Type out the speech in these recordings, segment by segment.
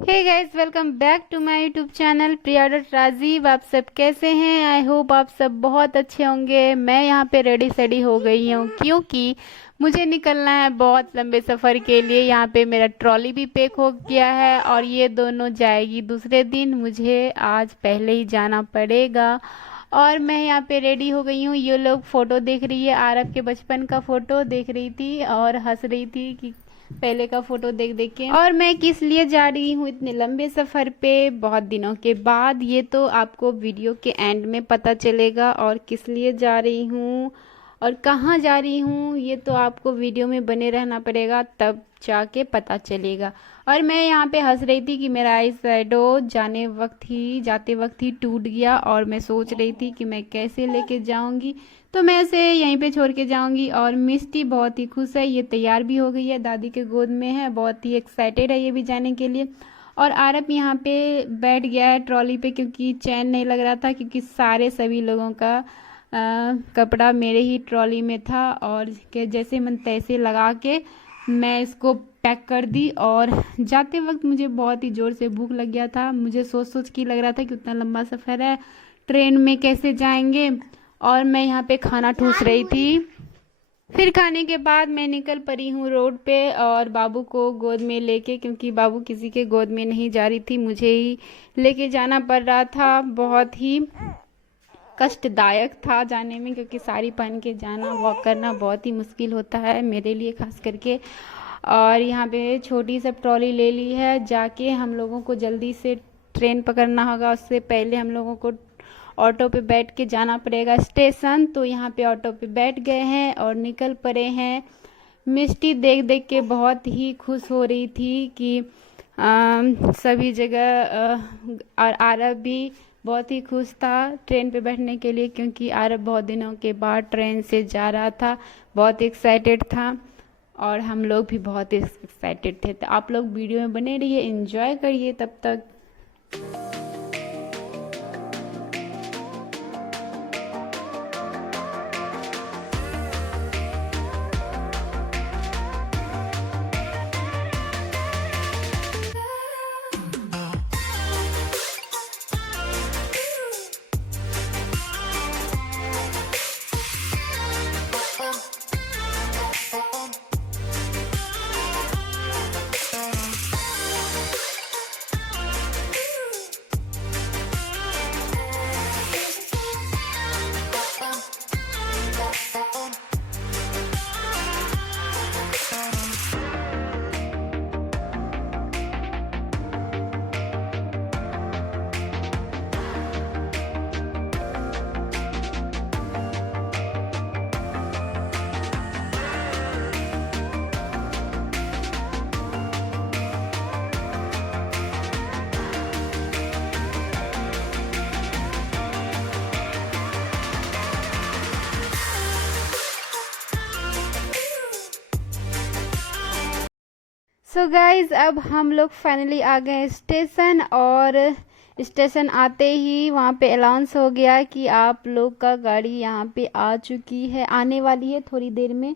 Hey guys, welcome back to my YouTube channel Priya dot Rajiv. आप सब कैसे हैं? आई होप आप सब बहुत अच्छे होंगे। मैं यहाँ पे रेडी सेडी हो गई हूँ क्योंकि मुझे निकलना है बहुत लंबे सफ़र के लिए। यहाँ पे मेरा ट्रॉली भी पैक हो गया है और ये दोनों जाएगी दूसरे दिन। मुझे आज पहले ही जाना पड़ेगा और मैं यहाँ पे रेडी हो गई हूँ। ये लोग फोटो देख रही है, आरब के बचपन का फोटो देख रही थी और हंस रही थी कि पहले का फोटो देख देख के। और मैं किस लिए जा रही हूँ इतने लंबे सफ़र पे बहुत दिनों के बाद, ये तो आपको वीडियो के एंड में पता चलेगा। और किस लिए जा रही हूँ और कहाँ जा रही हूँ ये तो आपको वीडियो में बने रहना पड़ेगा, तब जाके पता चलेगा। और मैं यहाँ पे हंस रही थी कि मेरा आई शैडो जाते वक्त ही टूट गया और मैं सोच रही थी कि मैं कैसे लेके जाऊंगी। तो मैं उसे यहीं पे छोड़ के जाऊंगी। और मिष्टी बहुत ही खुश है, ये तैयार भी हो गई है, दादी के गोद में है, बहुत ही एक्साइटेड है ये भी जाने के लिए। और आरब यहाँ पे बैठ गया है ट्रॉली पे क्योंकि चैन नहीं लग रहा था, क्योंकि सभी लोगों का कपड़ा मेरे ही ट्रॉली में था। और जैसे मन तैसे लगा के मैं इसको पैक कर दी। और जाते वक्त मुझे बहुत ही ज़ोर से भूख लग गया था। मुझे सोच सोच के लग रहा था कि उतना लंबा सफ़र है, ट्रेन में कैसे जाएंगे। और मैं यहाँ पे खाना ठूस रही थी। फिर खाने के बाद मैं निकल पड़ी हूँ रोड पे और बाबू को गोद में लेके, क्योंकि बाबू किसी के गोद में नहीं जा रही थी, मुझे ही लेके जाना पड़ रहा था। बहुत ही कष्टदायक था जाने में, क्योंकि साड़ी पहन के जाना वॉक करना बहुत ही मुश्किल होता है मेरे लिए खास करके। और यहाँ पे छोटी सी ट्रॉली ले ली है, जाके हम लोगों को जल्दी से ट्रेन पकड़ना होगा। उससे पहले हम लोगों को ऑटो पे बैठ के जाना पड़ेगा स्टेशन। तो यहाँ पे ऑटो पे बैठ गए हैं और निकल पड़े हैं। मिष्टी देख देख के बहुत ही खुश हो रही थी कि सभी जगह और आरब भी बहुत ही खुश था ट्रेन पे बैठने के लिए, क्योंकि आरब बहुत दिनों के बाद ट्रेन से जा रहा था, बहुत एक्साइटेड था। और हम लोग भी बहुत एक्साइटेड थे। तो आप लोग वीडियो में बने रहिए, एंजॉय करिए तब तक। सो गाइज, अब हम लोग फाइनली आ गए स्टेशन। और स्टेशन आते ही वहाँ पे अनाउंस हो गया कि आप लोग का गाड़ी यहाँ पे आ चुकी है, आने वाली है थोड़ी देर में।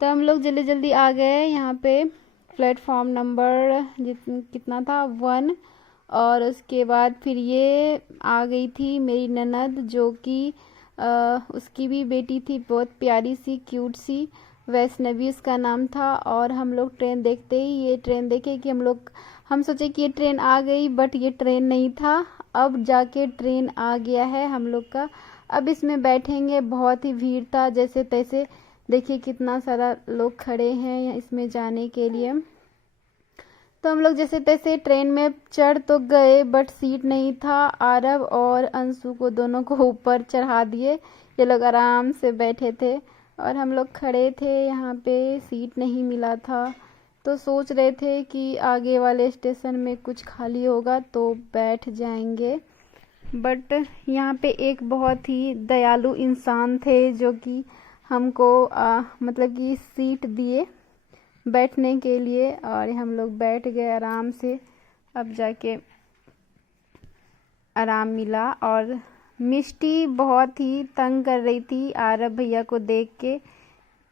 तो हम लोग जल्दी जल्दी आ गए यहाँ पे। प्लेटफॉर्म नंबर कितना था, 1। और उसके बाद फिर ये आ गई थी मेरी ननद, जो कि उसकी भी बेटी थी, बहुत प्यारी सी क्यूट सी, वैष्णवी उसका नाम था। और हम लोग ट्रेन देखते ही, ये ट्रेन देखे कि हम सोचे कि ये ट्रेन आ गई, बट ये ट्रेन नहीं था। अब जाके ट्रेन आ गया है हम लोग का। अब इसमें बैठेंगे, बहुत ही भीड़ था जैसे तैसे। देखिए कितना सारा लोग खड़े हैं इसमें जाने के लिए। तो हम लोग जैसे तैसे ट्रेन में चढ़ तो गए, बट सीट नहीं था। आरव और अंशु को दोनों को ऊपर चढ़ा दिए, ये लोग आराम से बैठे थे और हम लोग खड़े थे यहाँ पे, सीट नहीं मिला था। तो सोच रहे थे कि आगे वाले स्टेशन में कुछ खाली होगा तो बैठ जाएंगे। बट यहाँ पे एक बहुत ही दयालु इंसान थे जो कि हमको मतलब कि सीट दिए बैठने के लिए, और हम लोग बैठ गए आराम से। अब जाके आराम मिला। और मिष्टी बहुत ही तंग कर रही थी आरब भैया को देख के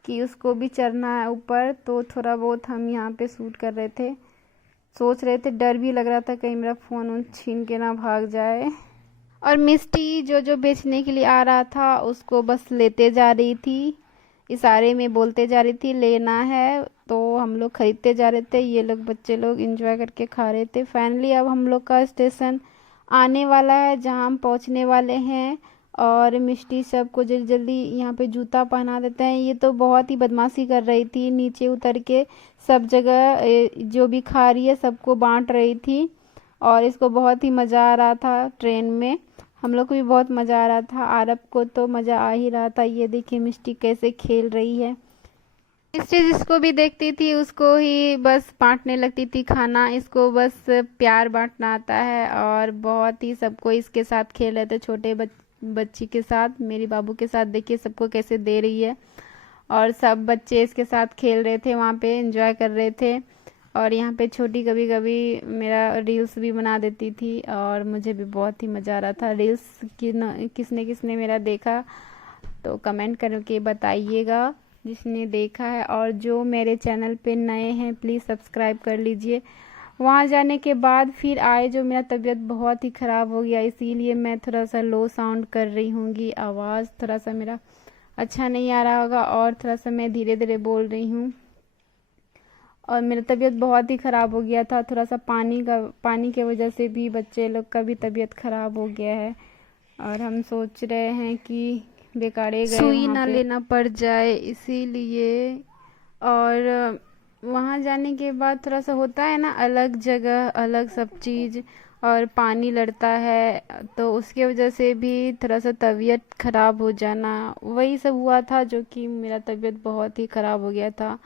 कि उसको भी चढ़ना है ऊपर, तो थोड़ा बहुत हम यहाँ पे शूट कर रहे थे। सोच रहे थे, डर भी लग रहा था कहीं मेरा फ़ोन उन छीन के ना भाग जाए। और मिष्टी जो जो बेचने के लिए आ रहा था उसको बस लेते जा रही थी, इशारे में बोलते जा रही थी लेना है, तो हम लोग खरीदते जा रहे थे। ये लोग बच्चे लोग एंजॉय करके खा रहे थे। फाइनली अब हम लोग का स्टेशन आने वाला है जहाँ हम पहुँचने वाले हैं। और मिष्टी सबको जल्दी जल्दी यहाँ पे जूता पहना देते हैं। ये तो बहुत ही बदमाशी कर रही थी, नीचे उतर के सब जगह जो भी खा रही है सबको बांट रही थी। और इसको बहुत ही मज़ा आ रहा था ट्रेन में, हम लोग को भी बहुत मज़ा आ रहा था, आरब को तो मज़ा आ ही रहा था। ये देखिए मिष्टी कैसे खेल रही है। मिष्टी जिसको भी देखती थी उसको ही बस बांटने लगती थी खाना, इसको बस प्यार बांटना आता है। और बहुत ही सबको इसके साथ खेल रहे थे, छोटे बच्ची के साथ, मेरी बाबू के साथ देखिए सबको कैसे दे रही है। और सब बच्चे इसके साथ खेल रहे थे, वहाँ पे एंजॉय कर रहे थे। और यहाँ पे छोटी कभी कभी मेरा रील्स भी बना देती थी और मुझे भी बहुत ही मज़ा आ रहा था। रील्स किसने किसने मेरा देखा तो कमेंट करके बताइएगा जिसने देखा है। और जो मेरे चैनल पे नए हैं प्लीज़ सब्सक्राइब कर लीजिए। वहाँ जाने के बाद फिर आए जो मेरा तबीयत बहुत ही ख़राब हो गया, इसीलिए मैं थोड़ा सा लो साउंड कर रही हूँगी, आवाज़ थोड़ा सा मेरा अच्छा नहीं आ रहा होगा और थोड़ा सा मैं धीरे धीरे बोल रही हूँ। और मेरा तबीयत बहुत ही ख़राब हो गया था, थोड़ा सा पानी के वजह से भी बच्चे लोग का भी तबीयत ख़राब हो गया है। और हम सोच रहे हैं कि बेकारे गए सुई ना लेना पड़ जाए इसीलिए। और वहाँ जाने के बाद थोड़ा सा होता है ना, अलग जगह अलग सब चीज़, और पानी लड़ता है तो उसके वजह से भी थोड़ा सा तबीयत ख़राब हो जाना, वही सब हुआ था जो कि मेरा तबीयत बहुत ही ख़राब हो गया था,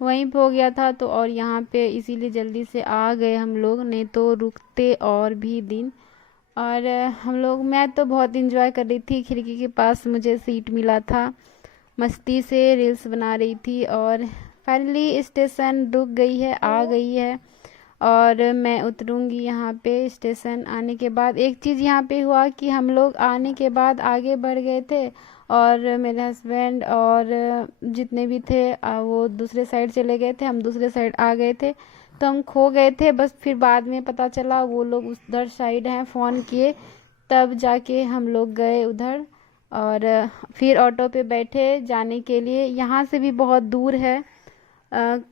वहीं पे हो गया था। तो और यहाँ पे इसीलिए जल्दी से आ गए हम लोग, नहीं तो रुकते और भी दिन। और हम लोग, मैं तो बहुत इंजॉय कर रही थी, खिड़की के पास मुझे सीट मिला था, मस्ती से रील्स बना रही थी। और फाइनली स्टेशन रुक गई है, आ गई है और मैं उतरूंगी यहाँ पे। स्टेशन आने के बाद एक चीज़ यहाँ पे हुआ कि हम लोग आने के बाद आगे बढ़ गए थे और मेरे हस्बैंड और जितने भी थे वो दूसरे साइड चले गए थे, हम दूसरे साइड आ गए थे, तो हम खो गए थे। बस फिर बाद में पता चला वो लोग उधर साइड हैं, फ़ोन किए तब जाके हम लोग गए उधर। और फिर ऑटो पे बैठे जाने के लिए, यहाँ से भी बहुत दूर है,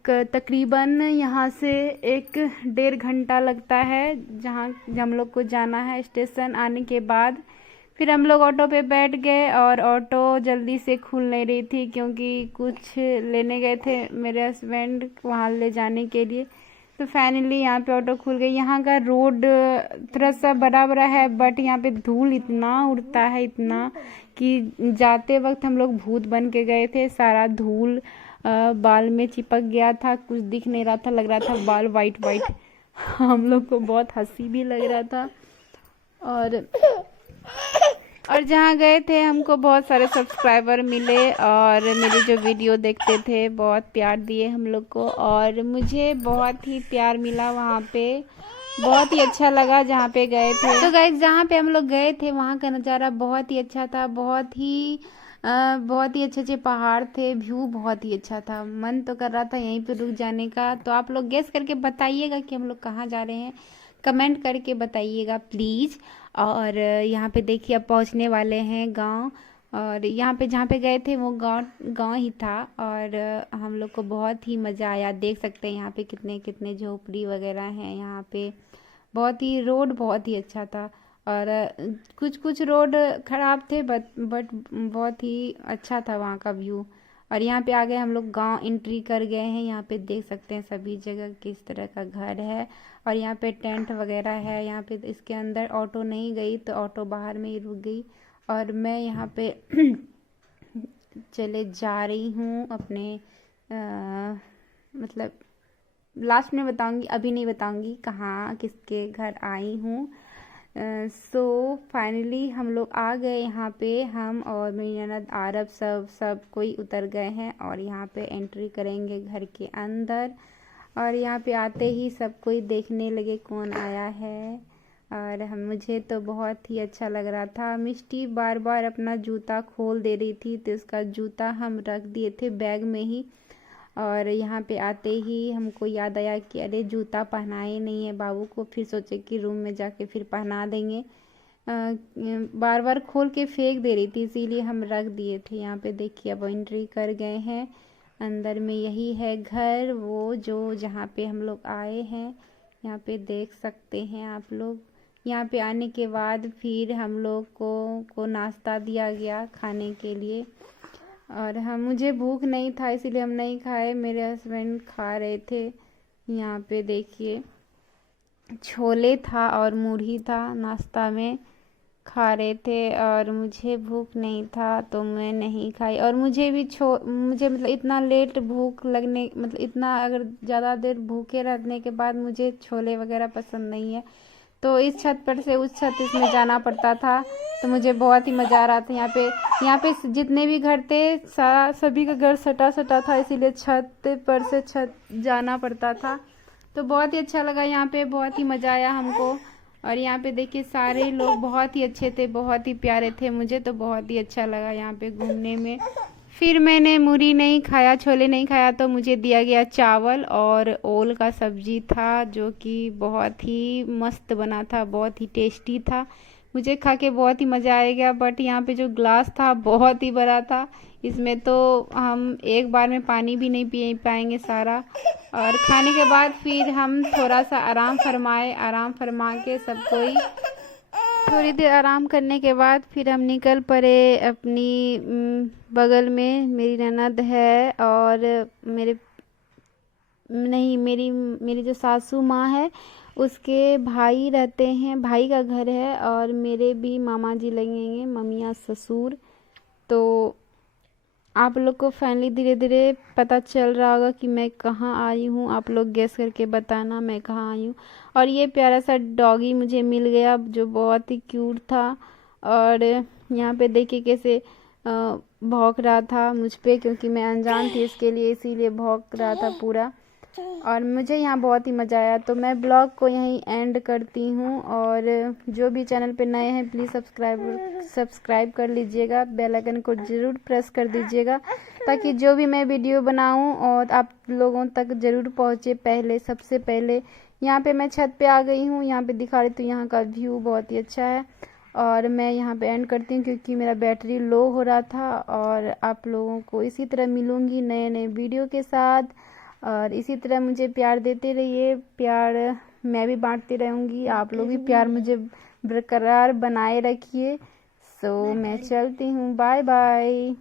तकरीबन यहाँ से 1-1.5 घंटा लगता है जहाँ हम लोग को जाना है। स्टेशन आने के बाद फिर हम लोग ऑटो पे बैठ गए और ऑटो जल्दी से खुल नहीं रही थी क्योंकि कुछ लेने गए थे मेरे हस्बैंड वहाँ ले जाने के लिए। तो फाइनली यहाँ पे ऑटो खुल गई। यहाँ का रोड थोड़ा सा बड़ा बड़ा है बट यहाँ पे धूल इतना उड़ता है, इतना कि जाते वक्त हम लोग भूत बन के गए थे। सारा धूल बाल में चिपक गया था, कुछ दिख नहीं रहा था, लग रहा था बाल वाइट वाइट। हम लोग को बहुत हंसी भी लग रहा था। और जहाँ गए थे हमको बहुत सारे सब्सक्राइबर मिले और मेरी जो वीडियो देखते थे बहुत प्यार दिए हम लोग को, और मुझे बहुत ही प्यार मिला वहाँ पे, बहुत ही अच्छा लगा जहाँ पे गए थे। तो गाइस जहाँ पे हम लोग गए थे वहाँ का नज़ारा बहुत ही अच्छा था, बहुत ही अच्छे अच्छे पहाड़ थे, व्यू बहुत ही अच्छा था, मन तो कर रहा था यहीं पे रुक जाने का। तो आप लोग गेस करके बताइएगा कि हम लोग कहाँ जा रहे हैं, कमेंट करके बताइएगा प्लीज़। और यहाँ पे देखिए अब पहुँचने वाले हैं गांव, और यहाँ पे जहाँ पे गए थे वो गांव ही था। और हम लोग को बहुत ही मज़ा आया, देख सकते हैं यहाँ पे कितने कितने झोपड़ी वगैरह हैं यहाँ पे, बहुत ही रोड बहुत ही अच्छा था। और कुछ कुछ रोड ख़राब थे बट बहुत ही अच्छा था वहाँ का व्यू। और यहाँ पे आगे हम लोग गांव एंट्री कर गए हैं, यहाँ पे देख सकते हैं सभी जगह किस तरह का घर है और यहाँ पे टेंट वगैरह है। यहाँ पे इसके अंदर ऑटो नहीं गई तो ऑटो बाहर में ही रुक गई और मैं यहाँ पे चले जा रही हूँ अपने मतलब लास्ट में बताऊँगी, अभी नहीं बताऊँगी कहाँ किसके घर आई हूँ। सो फाइनली हम लोग आ गए यहाँ पे, हम और मेरी ननद आरब सब कोई उतर गए हैं और यहाँ पे एंट्री करेंगे घर के अंदर। और यहाँ पे आते ही सब कोई देखने लगे कौन आया है, और मुझे तो बहुत ही अच्छा लग रहा था। मिष्टी बार बार अपना जूता खोल दे रही थी तो इसका जूता हम रख दिए थे बैग में ही, और यहाँ पे आते ही हमको याद आया कि अरे जूता पहनाए नहीं है बाबू को। फिर सोचे कि रूम में जाके फिर पहना देंगे। बार बार खोल के फेंक दे रही थी, इसीलिए हम रख दिए थे। यहाँ पे देखिए अब एंट्री कर गए हैं अंदर में। यही है घर, वो जो जहाँ पे हम लोग आए हैं। यहाँ पे देख सकते हैं आप लोग। यहाँ पे आने के बाद फिर हम लोग को नाश्ता दिया गया खाने के लिए। और मुझे भूख नहीं था इसीलिए हम नहीं खाए, मेरे हस्बैंड खा रहे थे। यहाँ पे देखिए छोले था और मूढ़ी था, नाश्ता में खा रहे थे। और मुझे भूख नहीं था तो मैं नहीं खाई। और मुझे मतलब इतना लेट भूख लगने, मतलब इतना अगर ज़्यादा देर भूखे रहने के बाद मुझे छोले वगैरह पसंद नहीं है। तो इस छत पर से उस छत इसमें जाना पड़ता था, तो मुझे बहुत ही मज़ा आ रहा था। यहाँ पे जितने भी घर थे सभी का घर सटा सटा था, इसीलिए छत पर से छत जाना पड़ता था। तो बहुत ही अच्छा लगा, यहाँ पे बहुत ही मज़ा आया हमको। और यहाँ पे देखिए सारे लोग बहुत ही अच्छे थे, बहुत ही प्यारे थे। मुझे तो बहुत ही अच्छा लगा यहाँ पे घूमने में। फिर मैंने मूढ़ी नहीं खाया, छोले नहीं खाया, तो मुझे दिया गया चावल और ओल का सब्जी था, जो कि बहुत ही मस्त बना था, बहुत ही टेस्टी था। मुझे खा के बहुत ही मज़ा आएगा। बट यहाँ पे जो ग्लास था बहुत ही बड़ा था, इसमें तो हम एक बार में पानी भी नहीं पी पाएंगे सारा। और खाने के बाद फिर हम थोड़ा सा आराम फरमाए, आराम फरमा के सब कोई थोड़ी देर आराम करने के बाद फिर हम निकल पड़े अपनी बगल में मेरी ननद है और मेरी जो सासू माँ है उसके भाई रहते हैं, भाई का घर है। और मेरे भी मामा जी लगेंगे, ममिया ससुर। तो आप लोग को फाइनली धीरे धीरे पता चल रहा होगा कि मैं कहाँ आई हूँ। आप लोग गेस करके बताना मैं कहाँ आई हूँ। और ये प्यारा सा डॉगी मुझे मिल गया जो बहुत ही क्यूट था। और यहाँ पे देखिए कैसे भौंक रहा था मुझ पे, क्योंकि मैं अनजान थी इसके लिए, इसीलिए भौंक रहा था पूरा। और मुझे यहाँ बहुत ही मज़ा आया। तो मैं ब्लॉग को यहीं एंड करती हूँ। और जो भी चैनल पे नए हैं प्लीज़ सब्सक्राइब कर लीजिएगा, बेल आइकन को ज़रूर प्रेस कर दीजिएगा, ताकि जो भी मैं वीडियो बनाऊँ और आप लोगों तक ज़रूर पहुँचे सबसे पहले। यहाँ पे मैं छत पे आ गई हूँ, यहाँ पे दिखा रही थी, यहाँ का व्यू बहुत ही अच्छा है। और मैं यहाँ पे एंड करती हूँ क्योंकि मेरा बैटरी लो हो रहा था। और आप लोगों को इसी तरह मिलूँगी नए नए वीडियो के साथ। और इसी तरह मुझे प्यार देते रहिए, प्यार मैं भी बांटती रहूँगी, आप लोग भी प्यार मुझे बरकरार बनाए रखिए। सो मैं चलती हूँ, बाय बाय।